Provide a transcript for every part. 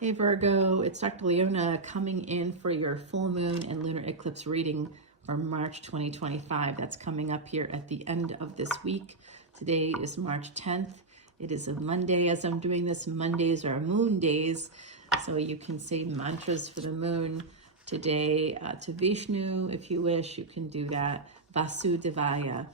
Hey Virgo, it's Dr. Leona coming in for your full moon and lunar eclipse reading for March 2025. That's coming up here at the end of this week. Today is March 10th. It is a Monday as I'm doing this. Mondays are moon days, so you can say mantras for the moon today to Vishnu if you wish. You can do that. Vasudevaya.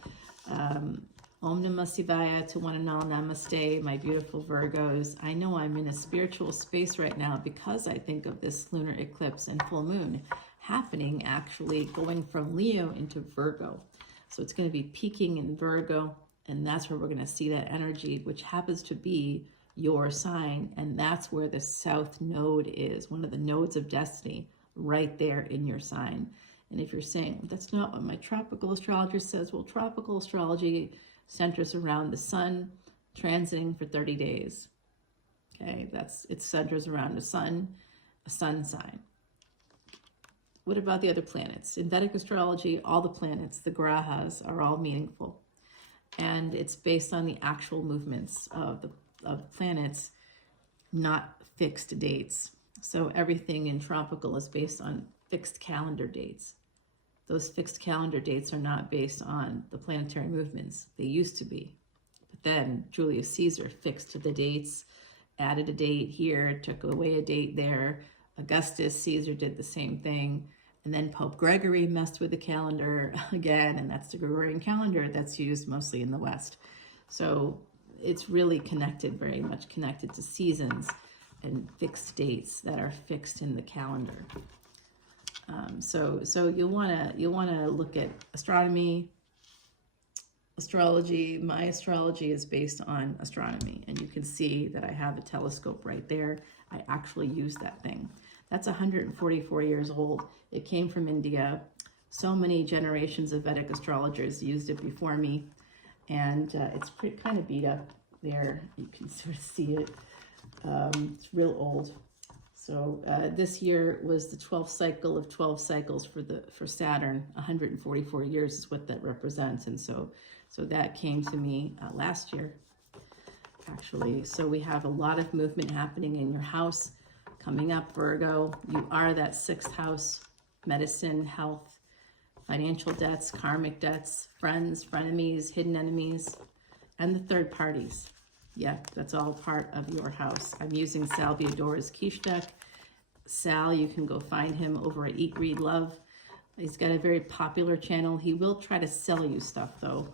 Om Namah Shivaya to one and all. Namaste, my beautiful Virgos. I know I'm in a spiritual space right now because I think of this lunar eclipse and full moon happening, actually going from Leo into Virgo. So it's going to be peaking in Virgo, and that's where we're going to see that energy, which happens to be your sign. And that's where the South Node is, one of the nodes of destiny, right there in your sign. And if you're saying, that's not what my tropical astrologer says, well, tropical astrology centers around the sun transiting for 30 days. Okay, it centers around the sun, a sun sign. What about the other planets? In Vedic astrology, all the planets, the grahas, are all meaningful. And it's based on the actual movements of the planets, not fixed dates. So everything in tropical is based on fixed calendar dates. Those fixed calendar dates are not based on the planetary movements. They used to be. But then Julius Caesar fixed the dates, added a date here, took away a date there. Augustus Caesar did the same thing. And then Pope Gregory messed with the calendar again, and that's the Gregorian calendar that's used mostly in the West. So it's really connected, very much connected to seasons and fixed dates that are fixed in the calendar. So you'll wanna look at astronomy, astrology. My astrology is based on astronomy, and you can see that I have a telescope right there. I actually use that thing. That's 144 years old. It came from India. So many generations of Vedic astrologers used it before me, and it's kind of beat up there. You can sort of see it. It's real old. So this year was the 12th cycle of 12 cycles for Saturn. 144 years is what that represents, and so that came to me last year, actually. So we have a lot of movement happening in your house coming up, Virgo. You are that 6th house: medicine, health, financial debts, karmic debts, friends, frenemies, hidden enemies, and the third parties. Yeah, that's all part of your house. I'm using Sal Biador's quiche deck. Sal, you can go find him over at Eat, Read, Love. He's got a very popular channel. He will try to sell you stuff, though.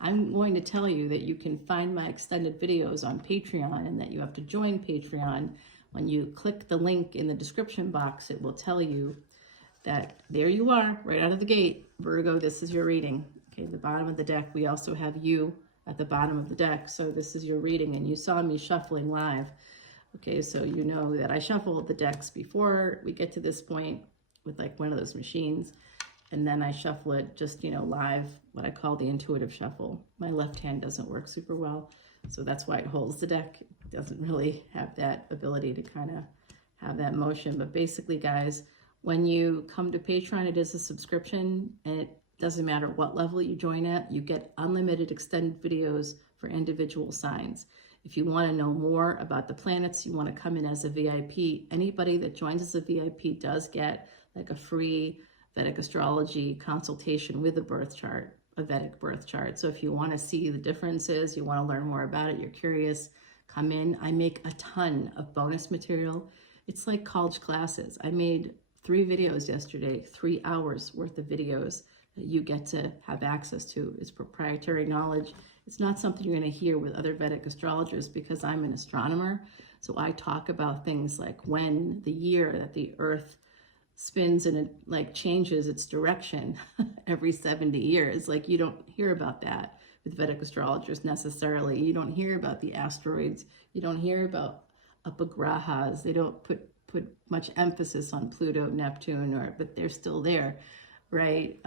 I'm going to tell you that you can find my extended videos on Patreon, and that you have to join Patreon. When you click the link in the description box, it will tell you that there you are, right out of the gate. Virgo, this is your reading. Okay, the bottom of the deck, we also have you at the bottom of the deck. So this is your reading, and you saw me shuffling live. Okay, so you know that I shuffle the decks before we get to this point with like one of those machines, and then I shuffle it just, live, what I call the intuitive shuffle. My left hand doesn't work super well, so that's why it holds the deck. It doesn't really have that ability to kind of have that motion. But basically, guys, when you come to Patreon, it is a subscription, and it doesn't matter what level you join at, you get unlimited extended videos for individual signs. If you want to know more about the planets, you want to come in as a VIP. Anybody that joins as a VIP does get like a free Vedic astrology consultation with a birth chart, a Vedic birth chart. So if you want to see the differences, you want to learn more about it, you're curious, come in. I make a ton of bonus material. It's like college classes. I made 3 videos yesterday, 3 hours worth of videos that you get to have access to. It's proprietary knowledge. It's not something you're going to hear with other Vedic astrologers, because I'm an astronomer. So I talk about things like when the year that the Earth spins and it like changes its direction every 70 years. Like, you don't hear about that with Vedic astrologers necessarily. You don't hear about the asteroids. You don't hear about upagrahas. They don't put much emphasis on Pluto, Neptune, but they're still there. Right?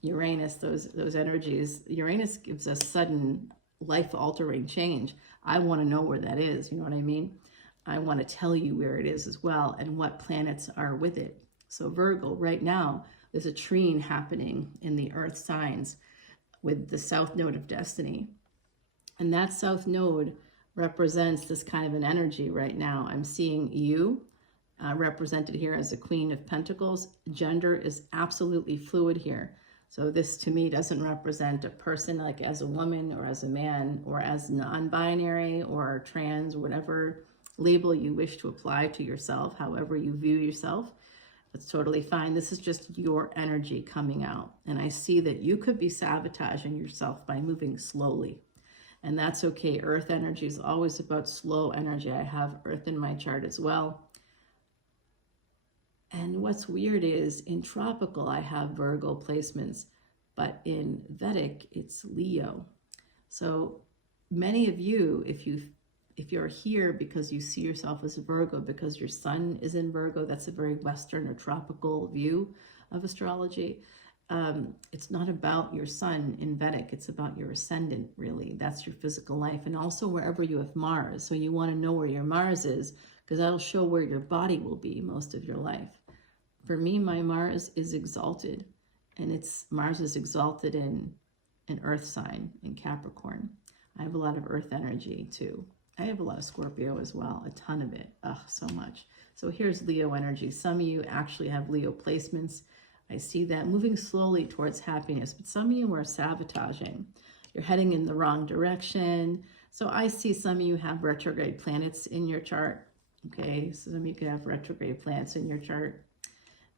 Uranus, those energies. Uranus gives us sudden life-altering change. I want to know where that is, you know what I mean? I want to tell you where it is as well, and what planets are with it. So Virgo, right now, there's a trine happening in the Earth signs with the South Node of Destiny. And that South Node represents this kind of an energy right now. I'm seeing you represented here as a Queen of Pentacles. Gender is absolutely fluid here. So this to me doesn't represent a person like as a woman or as a man or as non-binary or trans, whatever label you wish to apply to yourself, however you view yourself. That's totally fine. This is just your energy coming out. And I see that you could be sabotaging yourself by moving slowly. And that's okay. Earth energy is always about slow energy. I have Earth in my chart as well. And what's weird is in tropical, I have Virgo placements, but in Vedic, it's Leo. So many of you, if you're here because you see yourself as a Virgo, because your sun is in Virgo, that's a very Western or tropical view of astrology. It's not about your sun in Vedic, it's about your ascendant, really. That's your physical life. And also wherever you have Mars. So you want to know where your Mars is, because that'll show where your body will be most of your life. For me, my Mars is exalted, and Mars is exalted in an earth sign in Capricorn. I have a lot of earth energy too. I have a lot of Scorpio as well, a ton of it. Oh, so much. So here's Leo energy. Some of you actually have Leo placements. I see that moving slowly towards happiness, but some of you are sabotaging. You're heading in the wrong direction. So I see some of you have retrograde planets in your chart. Okay, so some of you could have retrograde planets in your chart.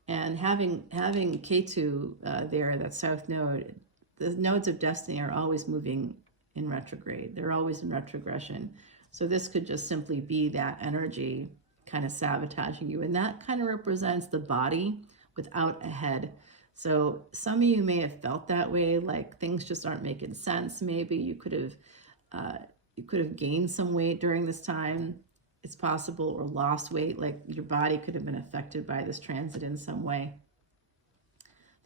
And having Ketu there, that south node, the nodes of destiny are always moving in retrograde. They're always in retrogression. So this could just simply be that energy kind of sabotaging you. And that kind of represents the body without a head. So some of you may have felt that way, like things just aren't making sense. Maybe you could have gained some weight during this time. It's possible, or lost weight, like your body could have been affected by this transit in some way.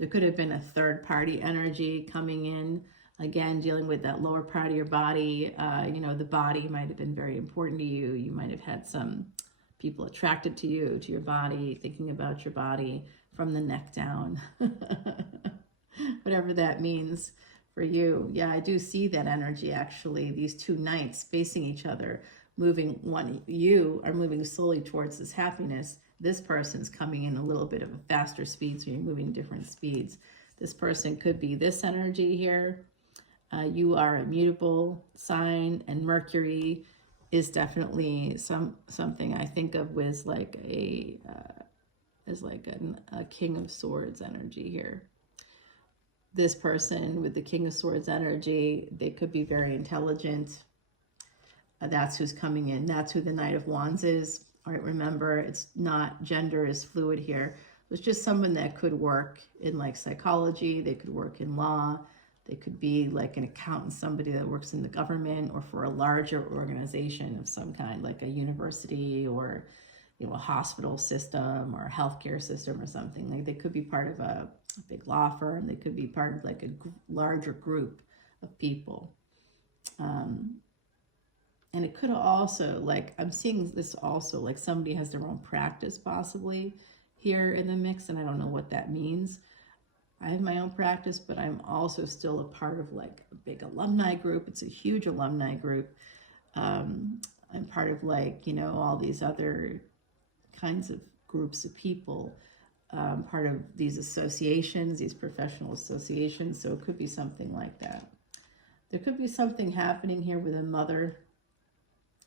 There could have been a third party energy coming in, again, dealing with that lower part of your body. The body might have been very important to you. You might have had some people attracted to you, to your body, thinking about your body from the neck down, whatever that means for you. Yeah, I do see that energy, actually, these two knights facing each other. You are moving slowly towards this happiness. This person's coming in a little bit of a faster speed, so you're moving different speeds. This person could be this energy here. You are a mutable sign, and Mercury is definitely something I think of as like a King of Swords energy here. This person with the King of Swords energy, they could be very intelligent. That's who's coming in. That's who the Knight of Wands is. All right, remember, it's not gender is fluid here. It's just someone that could work in like psychology. They could work in law. They could be like an accountant, somebody that works in the government or for a larger organization of some kind, like a university or a hospital system or a healthcare system or something. Like they could be part of a big law firm. They could be part of like a larger group of people. And it could also, like, I'm seeing this also, like somebody has their own practice possibly here in the mix, and I don't know what that means. I have my own practice, but I'm also still a part of like a big alumni group. It's a huge alumni group. I'm part of like, all these other kinds of groups of people, part of these associations, these professional associations. So it could be something like that. There could be something happening here with a mother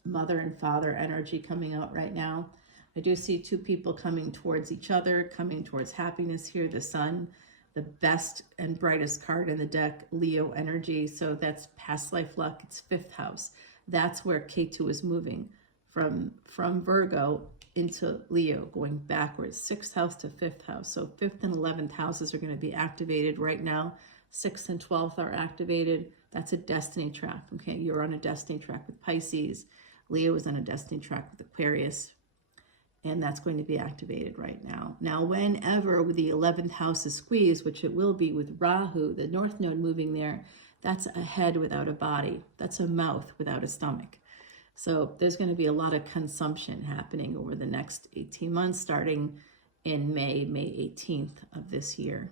and father energy coming out right now. I do see two people coming towards each other, coming towards happiness here. The sun, the best and brightest card in the deck, Leo energy. So that's past life luck. It's 5th house. That's where Ketu is moving from Virgo into Leo, going backwards, 6th house to 5th house. So 5th and 11th houses are going to be activated right now. 6th and 12th are activated. That's a destiny track. Okay, you're on a destiny track with Pisces. Leo is on a destiny track with Aquarius, and that's going to be activated right now. Now, whenever the 11th house is squeezed, which it will be with Rahu, the North Node moving there, that's a head without a body. That's a mouth without a stomach. So there's going to be a lot of consumption happening over the next 18 months, starting in May 18th of this year.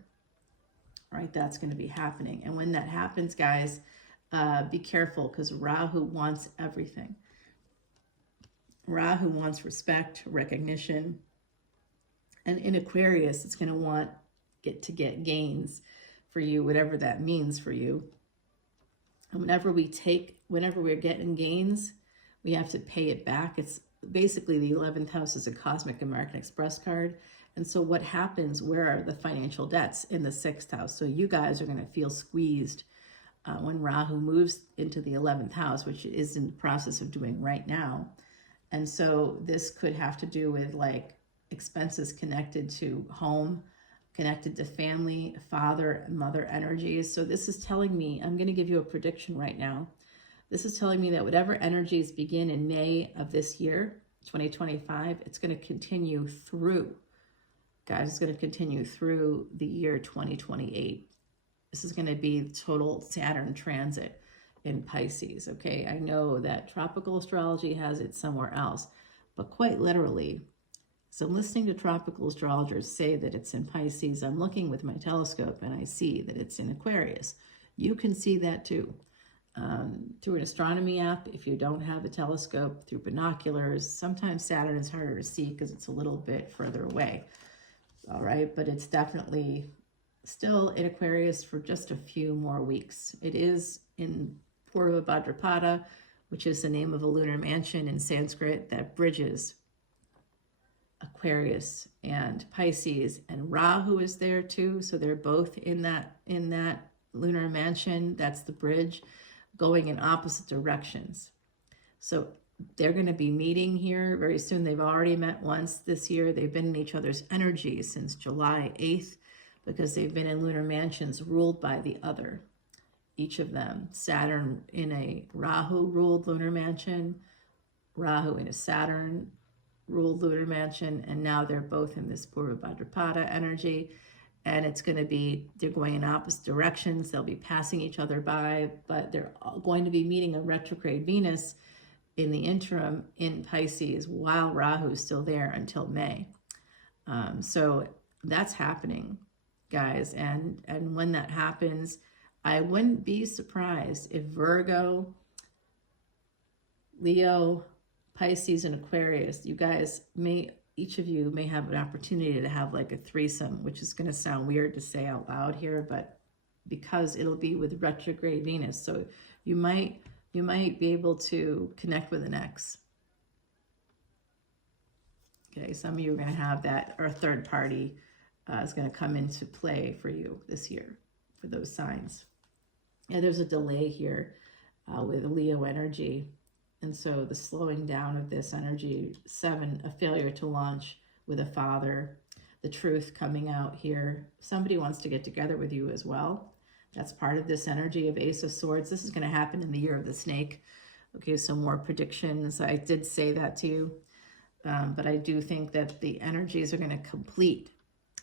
All right, that's going to be happening. And when that happens, guys, be careful, because Rahu wants everything. Rahu wants respect, recognition. And in Aquarius, it's going to want to get gains for you, whatever that means for you. And whenever we're getting gains, we have to pay it back. It's basically the 11th house is a cosmic American Express card. And so what happens, where are the financial debts? In the 6th house. So you guys are going to feel squeezed when Rahu moves into the 11th house, which it is in the process of doing right now. And so this could have to do with like expenses connected to home, connected to family, father and mother energies. So this is telling me, I'm going to give you a prediction right now. This is telling me that whatever energies begin in May of this year, 2025, it's going to continue through, guys, it's going to continue through the year 2028. This is going to be total Saturn transit in Pisces, okay? I know that tropical astrology has it somewhere else, but quite literally, so I'm listening to tropical astrologers say that it's in Pisces. I'm looking with my telescope and I see that it's in Aquarius. You can see that too. Through an astronomy app, if you don't have a telescope, through binoculars. Sometimes Saturn is harder to see because it's a little bit further away. All right, but it's definitely still in Aquarius for just a few more weeks. It is in Purva Bhadrapada, which is the name of a lunar mansion in Sanskrit that bridges Aquarius and Pisces, and Rahu is there too. So they're both in that lunar mansion. That's the bridge going in opposite directions. So they're going to be meeting here very soon. They've already met once this year. They've been in each other's energy since July 8th because they've been in lunar mansions ruled by the other. Each of them, Saturn in a Rahu ruled lunar mansion, Rahu in a Saturn ruled lunar mansion, and now they're both in this Purva Bhadrapada energy, and it's going to be, they're going in opposite directions. They'll be passing each other by, but they're going to be meeting a retrograde Venus in the interim in Pisces while Rahu is still there until May. So that's happening, guys, and when that happens, I wouldn't be surprised if Virgo, Leo, Pisces, and Aquarius, you guys may, each of you may have an opportunity to have like a threesome, which is going to sound weird to say out loud here, but because it'll be with retrograde Venus. So you might be able to connect with an ex. Okay, some of you are going to have that, or a third party is going to come into play for you this year for those signs. Yeah, there's a delay here with Leo energy. And so the slowing down of this energy, 7, a failure to launch with a father, the truth coming out here. Somebody wants to get together with you as well. That's part of this energy of Ace of Swords. This is going to happen in the year of the snake. Okay, so more predictions. I did say that to you, but I do think that the energies are going to complete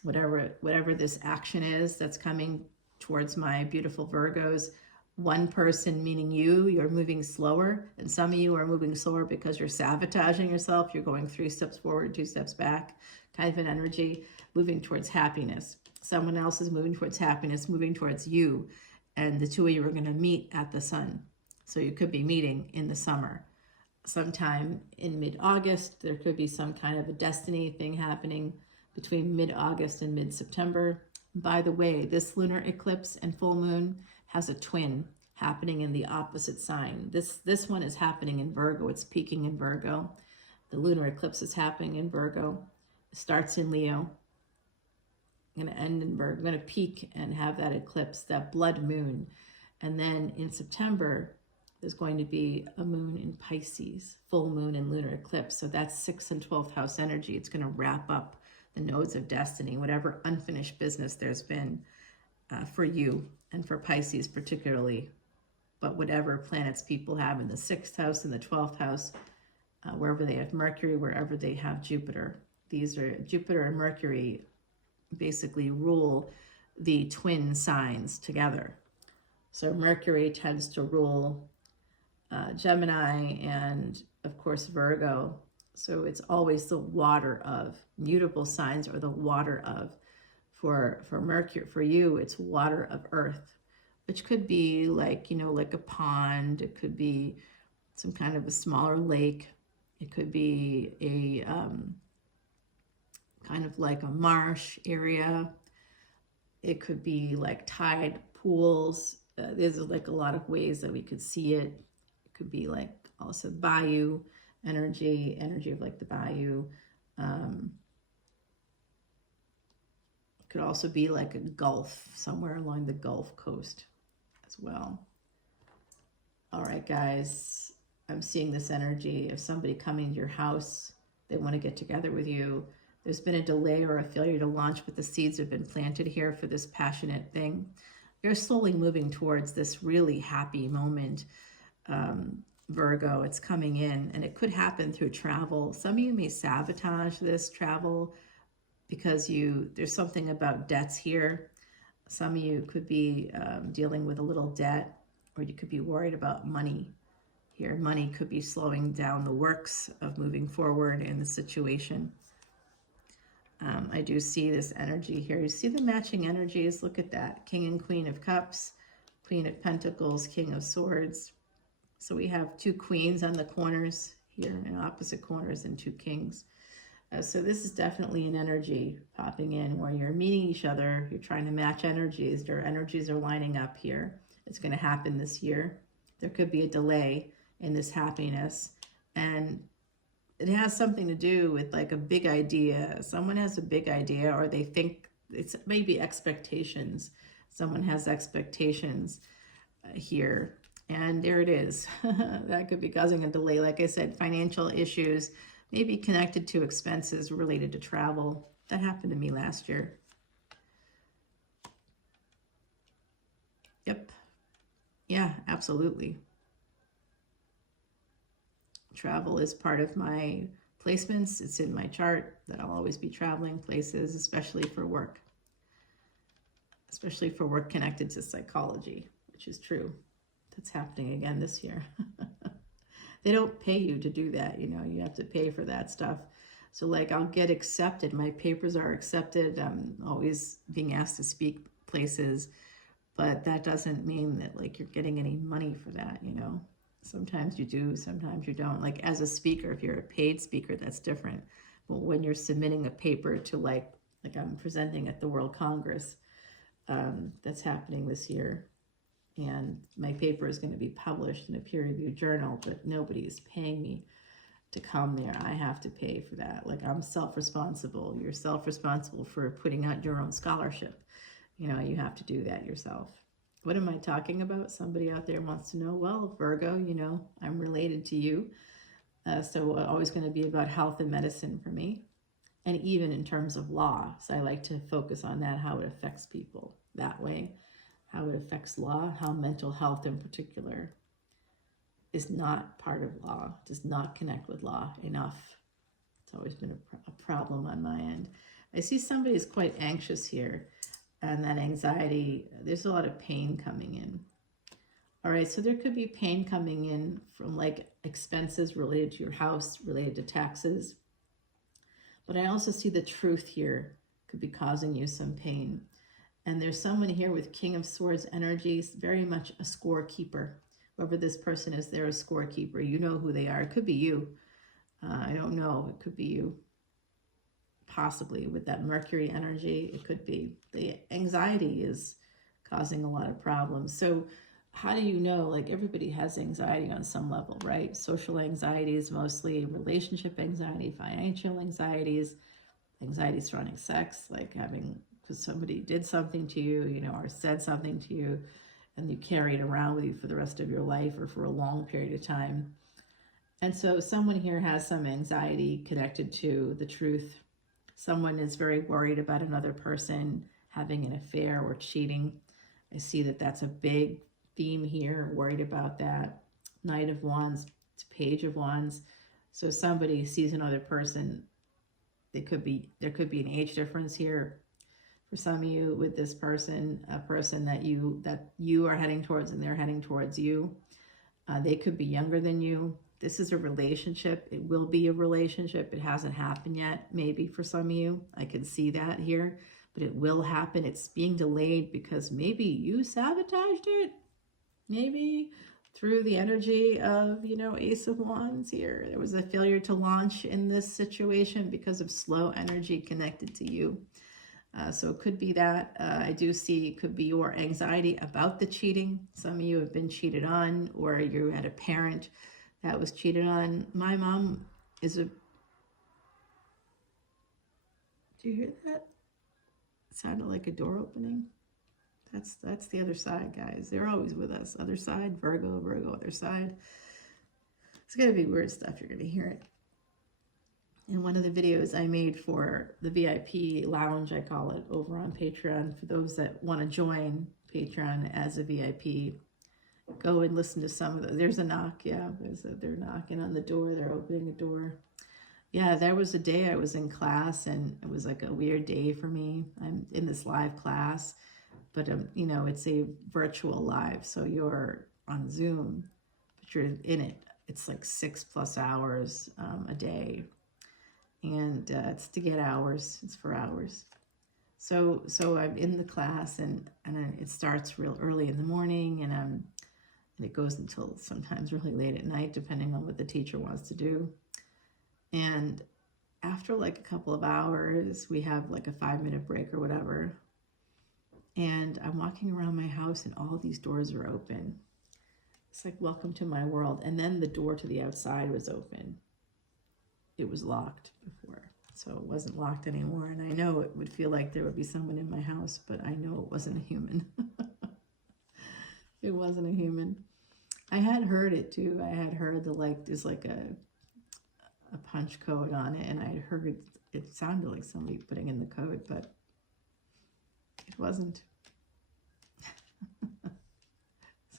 whatever this action is that's coming towards my beautiful Virgos. One person, meaning you're moving slower, and some of you are moving slower because you're sabotaging yourself. You're going 3 steps forward, 2 steps back, kind of an energy, moving towards happiness. Someone else is moving towards happiness, moving towards you, and the two of you are going to meet at the sun. So you could be meeting in the summer. Sometime in mid-August, there could be some kind of a destiny thing happening between mid-August and mid-September. By the way, this lunar eclipse and full moon has a twin happening in the opposite sign. This one is happening in Virgo. It's peaking in Virgo. The lunar eclipse is happening in Virgo. It starts in Leo. I'm going to end in Virgo. I'm going to peak and have that eclipse, that blood moon. And then in September, there's going to be a moon in Pisces, full moon and lunar eclipse. So that's 6th and 12th house energy. It's going to wrap up the nodes of destiny, whatever unfinished business there's been for you and for Pisces particularly, but whatever planets people have in the 6th house and the 12th house, wherever they have Mercury, wherever they have Jupiter. These are Jupiter and Mercury basically rule the twin signs together. So Mercury tends to rule Gemini and of course Virgo. So it's always the water of mutable signs, or the water of. For Mercury, for you, it's water of earth, which could be like, like a pond. It could be some kind of a smaller lake. It could be a kind of like a marsh area. It could be like tide pools. There's like a lot of ways that we could see it. It could be like also bayou energy of like the bayou. It could also be like a gulf, somewhere along the Gulf Coast as well. All right, guys, I'm seeing this energy of somebody coming to your house. They want to get together with you. There's been a delay or a failure to launch, but the seeds have been planted here for this passionate thing. You're slowly moving towards this really happy moment, Virgo. It's coming in, and it could happen through travel. Some of you may sabotage this travel because there's something about debts here. Some of you could be dealing with a little debt, or you could be worried about money here. Money could be slowing down the works of moving forward in the situation. I do see this energy here. You see the matching energies? Look at that. King and Queen of Cups, Queen of Pentacles, King of Swords. So we have two queens on the corners here, in opposite corners, and two kings. So this is definitely an energy popping in where you're meeting each other. You're trying to match energies. Your energies are lining up here. It's going to happen this year. There could be a delay in this happiness, and it has something to do with like a big idea. Someone has a big idea, or they think it's maybe expectations. Someone has expectations here, and there it is. That could be causing a delay. Like I said, financial issues, maybe connected to expenses related to travel. That happened to me last year. Yep. Yeah, absolutely. Travel is part of my placements. It's in my chart that I'll always be traveling places, especially for work. Especially for work connected to psychology, which is true. That's happening again this year. They don't pay you to do that, you know. You have to pay for that stuff. So like I'll get accepted. My papers are accepted. I'm always being asked to speak places, but that doesn't mean that like you're getting any money for that, you know. Sometimes you do, sometimes you don't. Like as a speaker, if you're a paid speaker, that's different. But when you're submitting a paper to like I'm presenting at the World Congress, that's happening this year. And my paper is going to be published in a peer-reviewed journal, but nobody is paying me to come there. I have to pay for that. Like I'm self-responsible. You're self-responsible for putting out your own scholarship. You know, you have to do that yourself. What am I talking about? Somebody out there wants to know. Well, Virgo, you know, I'm related to you. So always going to be about health and medicine for me. And even in terms of law. So I like to focus on that, how it affects people that way. How it affects law, how mental health in particular is not part of law, does not connect with law enough. It's always been a problem on my end. I see somebody is quite anxious here. And that anxiety, there's a lot of pain coming in. All right, so there could be pain coming in from like expenses related to your house, related to taxes. But I also see the truth here could be causing you some pain. And there's someone here with King of Swords energies, very much a scorekeeper. Whoever this person is, they're a scorekeeper. You know who they are. It could be you. I don't know. It could be you. Possibly with that Mercury energy, it could be. The anxiety is causing a lot of problems. So how do you know? Like everybody has anxiety on some level, right? Social anxieties, mostly relationship anxiety, financial anxieties, anxiety surrounding sex, like having, because somebody did something to you, you know, or said something to you, and you carry it around with you for the rest of your life or for a long period of time. And so someone here has some anxiety connected to the truth. Someone is very worried about another person having an affair or cheating. I see that that's a big theme here, worried about that. Knight of Wands to Page of Wands. So somebody sees another person. There could be an age difference here. For some of you with this person, a person that you are heading towards and they're heading towards you. They could be younger than you. This is a relationship. It will be a relationship. It hasn't happened yet, maybe for some of you. I can see that here, but it will happen. It's being delayed because maybe you sabotaged it. Maybe through the energy of, you know, Ace of Wands here. There was a failure to launch in this situation because of slow energy connected to you. So it could be that. I do see it could be your anxiety about the cheating. Some of you have been cheated on, or you had a parent that was cheated on. My mom is a... Do you hear that? It sounded like a door opening. That's the other side, guys. They're always with us. Other side, Virgo, Virgo, other side. It's going to be weird stuff. You're going to hear it. In one of the videos I made for the VIP lounge, I call it, over on Patreon, for those that want to join Patreon as a VIP, go and listen to some of the... There's a knock, yeah. They're knocking on the door. They're opening a door. Yeah, there was a day I was in class, and it was like a weird day for me. I'm in this live class, but you know, it's a virtual live, so you're on Zoom, but you're in it. It's like 6+ hours a day, and it's to get hours. It's for hours. So I'm in the class, and it starts real early in the morning, and it goes until sometimes really late at night, depending on what the teacher wants to do. And after like a couple of hours, we have like a 5-minute break or whatever. And I'm walking around my house, and all these doors are open. It's like, welcome to my world. And then the door to the outside was open. It was locked before, so it wasn't locked anymore. And I know it would feel like there would be someone in my house, but I know it wasn't a human. It wasn't a human. I had heard it too. I had heard there's like a punch code on it, and I heard it sounded like somebody putting in the code, but it wasn't.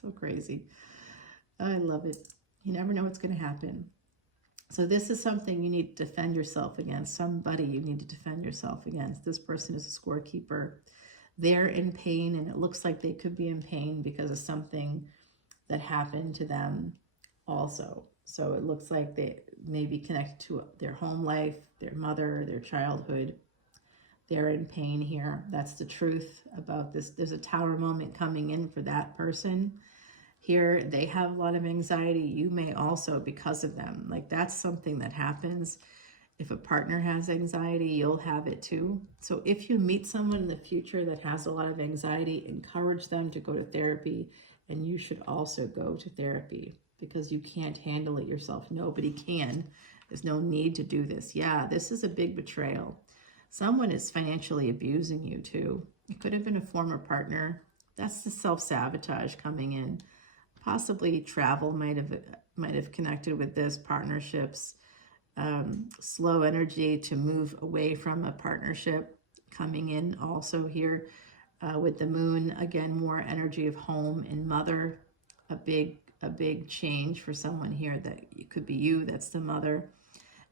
So crazy. I love it. You never know what's going to happen. So this is something you need to defend yourself against. Somebody you need to defend yourself against. This person is a scorekeeper. They're in pain, and it looks like they could be in pain because of something that happened to them also. So it looks like they may be connected to their home life, their mother, their childhood. They're in pain here. That's the truth about this. There's a tower moment coming in for that person. Here, they have a lot of anxiety. You may also, because of them. Like, that's something that happens. If a partner has anxiety, you'll have it too. So if you meet someone in the future that has a lot of anxiety, encourage them to go to therapy. And you should also go to therapy, because you can't handle it yourself. Nobody can. There's no need to do this. Yeah, this is a big betrayal. Someone is financially abusing you too. It could have been a former partner. That's the self-sabotage coming in. Possibly travel might have connected with this, partnerships, slow energy to move away from a partnership coming in also here with the moon. Again, more energy of home and mother, a big change for someone here. That it could be you, that's the mother.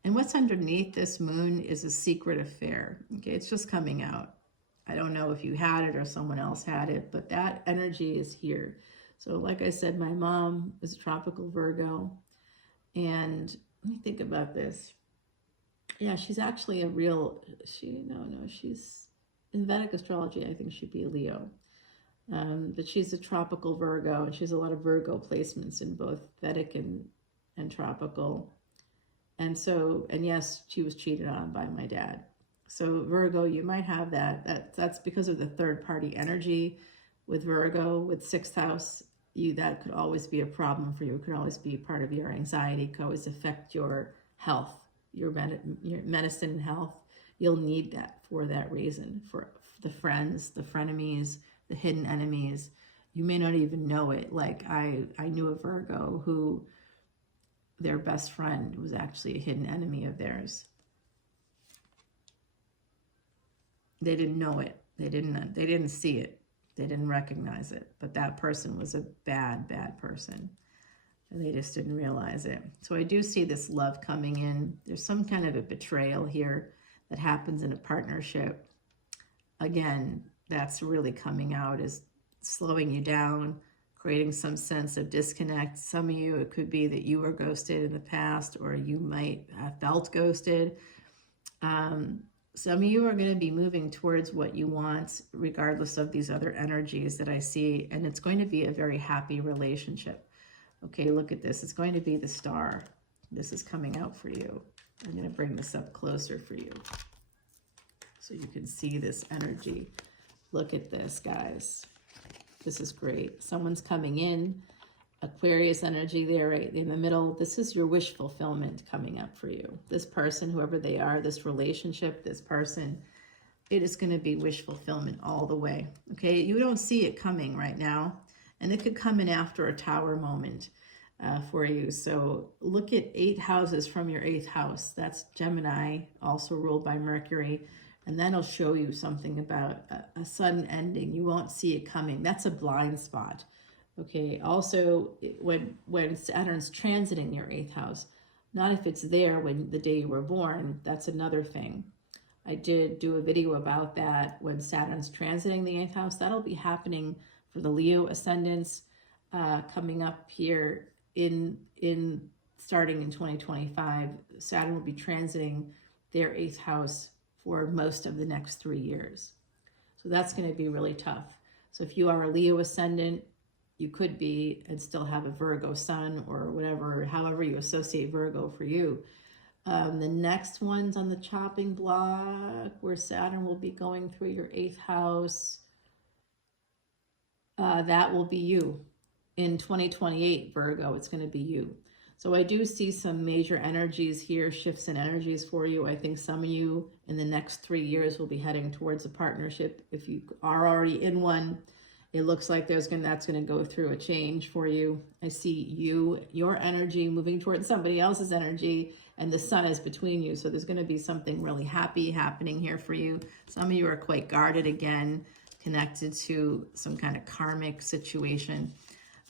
And what's underneath this moon is a secret affair. Okay, it's just coming out. I don't know if you had it or someone else had it, but that energy is here. So like I said, my mom is a tropical Virgo. And let me think about this. Yeah, she's actually a real, she's in Vedic Astrology, I think she'd be a Leo. But she's a tropical Virgo, and she has a lot of Virgo placements in both Vedic and tropical. And so, and yes, she was cheated on by my dad. So Virgo, you might have that's because of the third party energy with Virgo, with 6th house. That could always be a problem for you. It could always be part of your anxiety. It could always affect your health, your medicine and health. You'll need that for that reason, for the friends, the frenemies, the hidden enemies. You may not even know it. Like I knew a Virgo who their best friend was actually a hidden enemy of theirs. They didn't know it. They didn't see it. They didn't recognize it. But that person was a bad person. And they just didn't realize it. So I do see this love coming in. There's some kind of a betrayal here that happens in a partnership. Again, that's really coming out as slowing you down, creating some sense of disconnect. Some of you, it could be that you were ghosted in the past, or you might have felt ghosted. Some of you are going to be moving towards what you want, regardless of these other energies that I see. And it's going to be a very happy relationship. Okay, look at this. It's going to be the Star. This is coming out for you. I'm going to bring this up closer for you so you can see this energy. Look at this, guys. This is great. Someone's coming in. Aquarius energy there right in the middle. This is your wish fulfillment coming up for you. This person, whoever they are, this relationship, this person, it is going to be wish fulfillment all the way. Okay, you don't see it coming right now. And it could come in after a Tower moment for you. So look at 8 houses from your 8th house. That's Gemini, also ruled by Mercury. And that'll show you something about a sudden ending. You won't see it coming. That's a blind spot. Okay, also when Saturn's transiting your 8th house, not if it's there when the day you were born, that's another thing. I did do a video about that when Saturn's transiting the 8th house. That'll be happening for the Leo ascendants coming up here in starting in 2025. Saturn will be transiting their 8th house for most of the next 3 years. So that's going to be really tough. So if you are a Leo ascendant, you could be and still have a Virgo sun or whatever, however you associate Virgo for you. The next one's on the chopping block where Saturn will be going through your 8th house. That will be you. In 2028, Virgo, it's going to be you. So I do see some major energies here, shifts in energies for you. I think some of you in the next 3 years will be heading towards a partnership. If you are already in one, it looks like that's going to go through a change for you. I see your energy moving towards somebody else's energy, and the sun is between you. So there's going to be something really happy happening here for you. Some of you are quite guarded again, connected to some kind of karmic situation.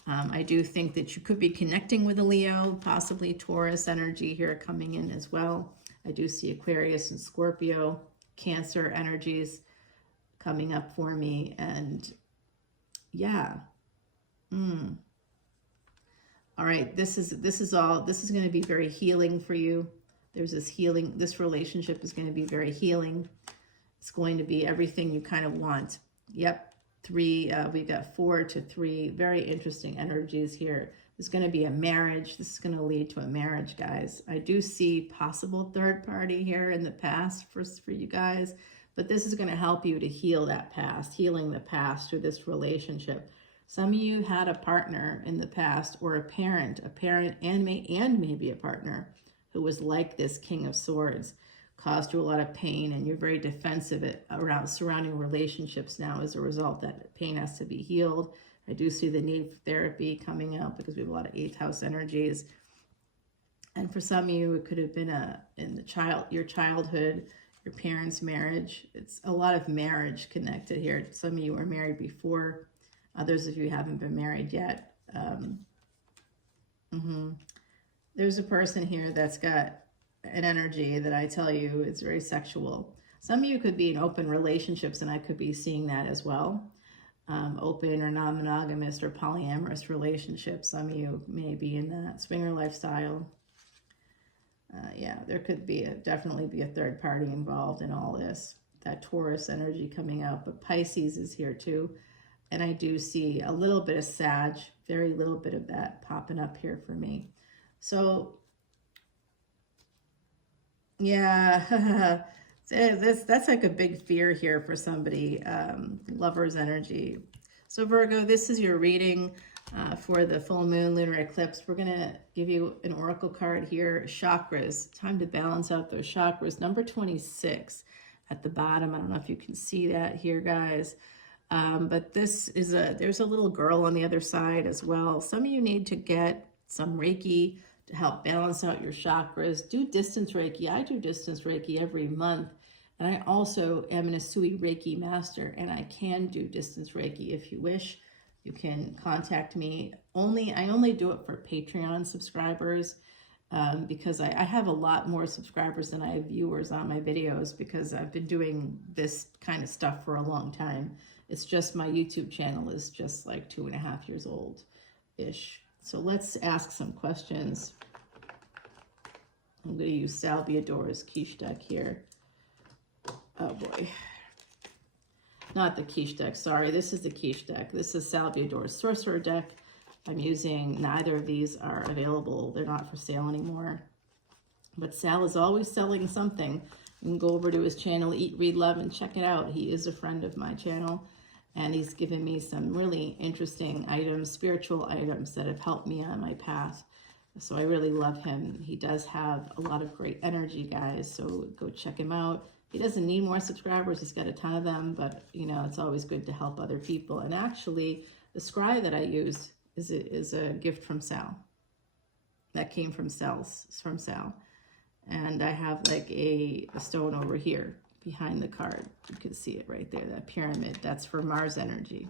I do think that you could be connecting with a Leo, possibly Taurus energy here coming in as well. I do see Aquarius and Scorpio, Cancer energies coming up for me. And yeah. All right, this is going to be very healing for you. There's this healing, this relationship is going to be very healing. It's going to be everything you kind of want. Yep. We got 4 to 3, very interesting energies here. There's going to be a marriage. This is going to lead to a marriage, guys. I do see possible third party here in the past for you guys, but this is going to help you to heal that past, healing the past through this relationship. Some of you had a partner in the past, or a parent and maybe a partner who was like this King of Swords, caused you a lot of pain, and you're very defensive around surrounding relationships now as a result. That pain has to be healed. I do see the need for therapy coming up because we have a lot of 8th house energies. And for some of you, it could have been your childhood, your parents' marriage. It's a lot of marriage connected here. Some of you were married before. Others of you haven't been married yet. There's a person here that's got an energy that I tell you is very sexual. Some of you could be in open relationships, and I could be seeing that as well. Open or non-monogamous or polyamorous relationships. Some of you may be in that swinger lifestyle. Yeah, there could definitely be a third party involved in all this. That Taurus energy coming out, but Pisces is here too. And I do see a little bit of Sag, very little bit of that popping up here for me. So yeah, that's like a big fear here for somebody, Lover's energy. So Virgo, this is your reading for the full moon lunar eclipse. We're going to give you an oracle card here. Chakras, time to balance out those chakras. Number 26 at the bottom. I don't know if you can see that here, guys. But this is there's a little girl on the other side as well. Some of you need to get some Reiki to help balance out your chakras. Do distance Reiki. I do distance Reiki every month. And I also am an Asui Reiki master, and I can do distance Reiki if you wish. You can contact me. I only do it for Patreon subscribers because I have a lot more subscribers than I have viewers on my videos, because I've been doing this kind of stuff for a long time. It's just my YouTube channel is just like 2.5 years old-ish. So let's ask some questions. I'm going to use Salviador's quiche deck here. Oh boy. Not the quiche deck, sorry. This is the quiche deck. This is Salviador's sorcerer deck. I'm using, neither of these are available. They're not for sale anymore. But Sal is always selling something. You can go over to his channel, Eat, Read, Love, and check it out. He is a friend of my channel, and he's given me some really interesting items, spiritual items that have helped me on my path. So I really love him. He does have a lot of great energy, guys, so go check him out. He doesn't need more subscribers. He's got a ton of them, but, you know, it's always good to help other people. And actually, the scry that I use is a gift from Sal. That came from Sal. And I have like a stone over here behind the card. You can see it right there, that pyramid. That's for Mars energy,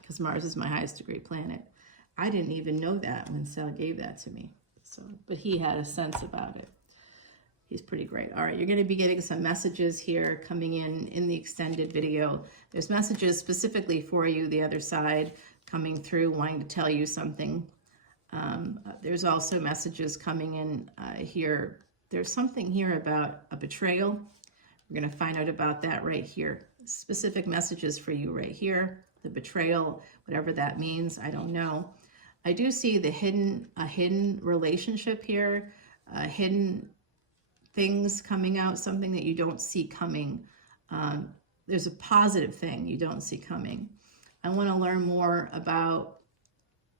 because Mars is my highest degree planet. I didn't even know that when Sal gave that to me. So, but he had a sense about it. He's pretty great. All right, you're going to be getting some messages here coming in the extended video. There's messages specifically for you, the other side, coming through, wanting to tell you something. There's also messages coming in here. There's something here about a betrayal. We're going to find out about that right here. Specific messages for you right here. The betrayal, whatever that means, I don't know. I do see a hidden relationship here, hidden things coming out, something that you don't see coming. There's a positive thing you don't see coming. I want to learn more about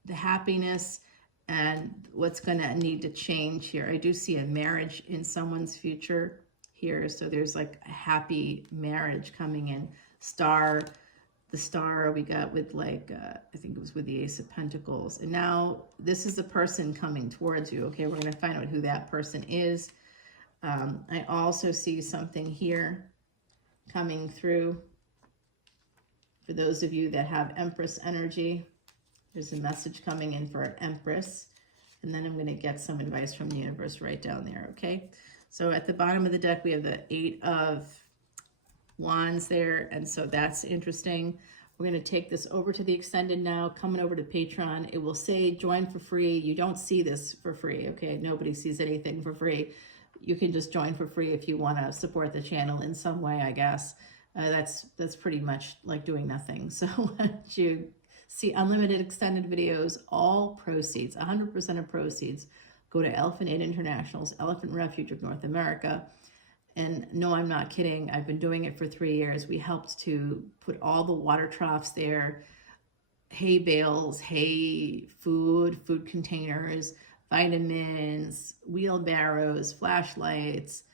the happiness and what's going to need to change here. I do see a marriage in someone's future here. So there's like a happy marriage coming in. The star we got with like, I think it was with the Ace of Pentacles. And now this is the person coming towards you. Okay, we're going to find out who that person is. I also see something here coming through. For those of you that have Empress energy, there's a message coming in for an Empress. And then I'm going to get some advice from the universe right down there, okay? So at the bottom of the deck, we have the 8 of Wands there. And so that's interesting. We're going to take this over to the extended now, coming over to Patreon. It will say join for free. You don't see this for free, okay? Nobody sees anything for free. You can just join for free if you want to support the channel in some way, I guess. That's pretty much like doing nothing. So once you see unlimited extended videos, all proceeds, 100% of proceeds, go to Elephant Aid International's Elephant Refuge of North America. And no, I'm not kidding. I've been doing it for 3 years. We helped to put all the water troughs there, hay bales, hay, food containers, vitamins, wheelbarrows, flashlights,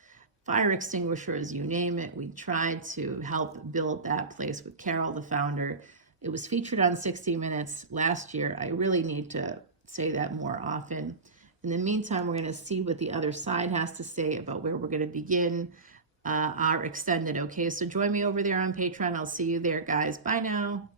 fire extinguishers, you name it. We tried to help build that place with Carol, the founder. It was featured on 60 Minutes last year. I really need to say that more often. In the meantime, we're going to see what the other side has to say about where we're going to begin our extended. Okay, so join me over there on Patreon. I'll see you there, guys. Bye now.